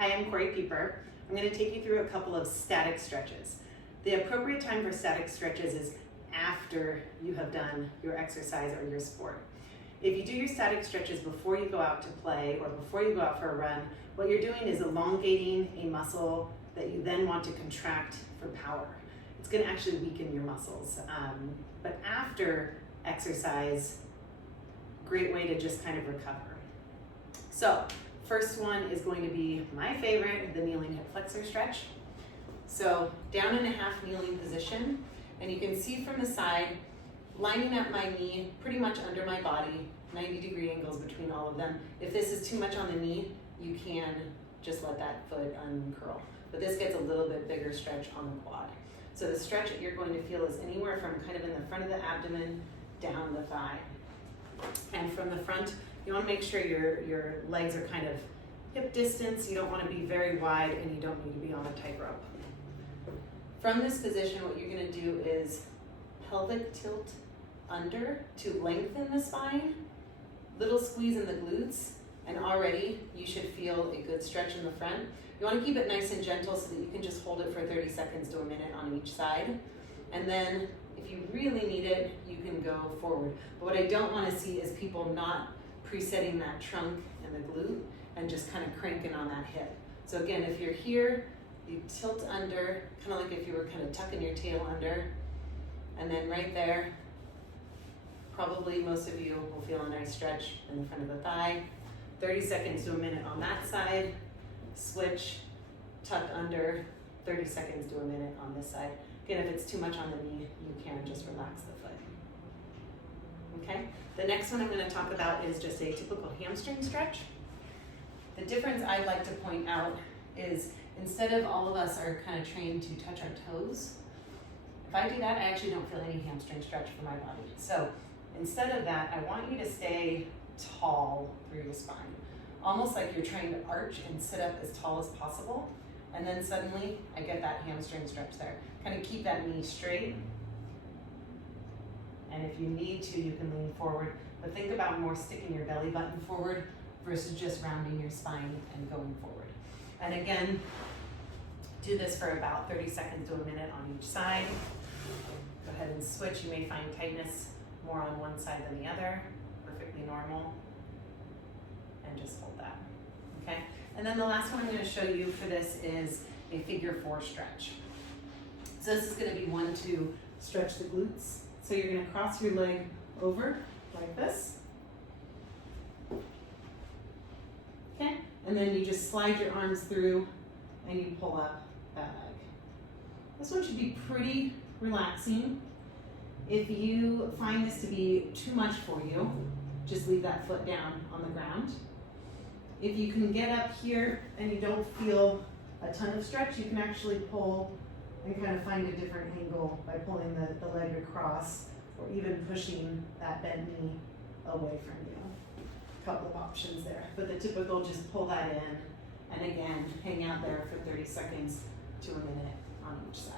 Hi, I'm Corey Pieper. I'm going to take you through a couple of static stretches. The appropriate time for static stretches is after you have done your exercise or your sport. If you do your static stretches before you go out to play or before you go out for a run, what you're doing is elongating a muscle that you then want to contract for power. It's going to actually weaken your muscles. But after exercise, great way to just kind of recover. So, first one is going to be my favorite, the kneeling hip flexor stretch. So down in a half kneeling position, and you can see from the side, lining up my knee pretty much under my body, 90-degree angles between all of them. If this is too much on the knee, you can just let that foot uncurl. But this gets a little bit bigger stretch on the quad. So the stretch that you're going to feel is anywhere from kind of in the front of the abdomen down the thigh. And from the front, you want to make sure your legs are kind of hip distance. You don't want to be very wide, and you don't need to be on a tightrope. From this position, what you're going to do is pelvic tilt under to lengthen the spine, little squeeze in the glutes, and already you should feel a good stretch in the front. You want to keep it nice and gentle so that you can just hold it for 30 seconds to a minute on each side. And then if you really need it, you can go forward. But what I don't want to see is people not presetting that trunk and the glute and just kind of cranking on that hip. So again, if you're here, you tilt under, kind of like if you were kind of tucking your tail under, and then right there, probably most of you will feel a nice stretch in the front of the thigh. 30 seconds to a minute on that side, switch, tuck under, 30 seconds to a minute on this side. Again, if it's too much on the knee, you can just relax the foot. Okay, the next one I'm going to talk about is just a typical hamstring stretch. The difference I'd like to point out is instead of all of us are kind of trained to touch our toes, if I do that, I actually don't feel any hamstring stretch for my body. So instead of that, I want you to stay tall through your spine, almost like you're trying to arch and sit up as tall as possible. And then suddenly I get that hamstring stretch there. Kind of keep that knee straight. And if you need to, you can lean forward. But think about more sticking your belly button forward versus just rounding your spine and going forward. And again, do this for about 30 seconds to a minute on each side. Go ahead and switch. You may find tightness more on one side than the other. Perfectly normal. And just hold that. Okay? And then the last one I'm going to show you for this is a figure 4 stretch. So this is going to be one to stretch the glutes. So you're going to cross your leg over like this. Okay? And then you just slide your arms through and you pull up that leg. This one should be pretty relaxing. If you find this to be too much for you, just leave that foot down on the ground. If you can get up here and you don't feel a ton of stretch, you can actually pull and kind of find a different angle by pulling the leg across or even pushing that bent knee away from you. A couple of options there, but the typical, just pull that in and again, hang out there for 30 seconds to a minute on each side.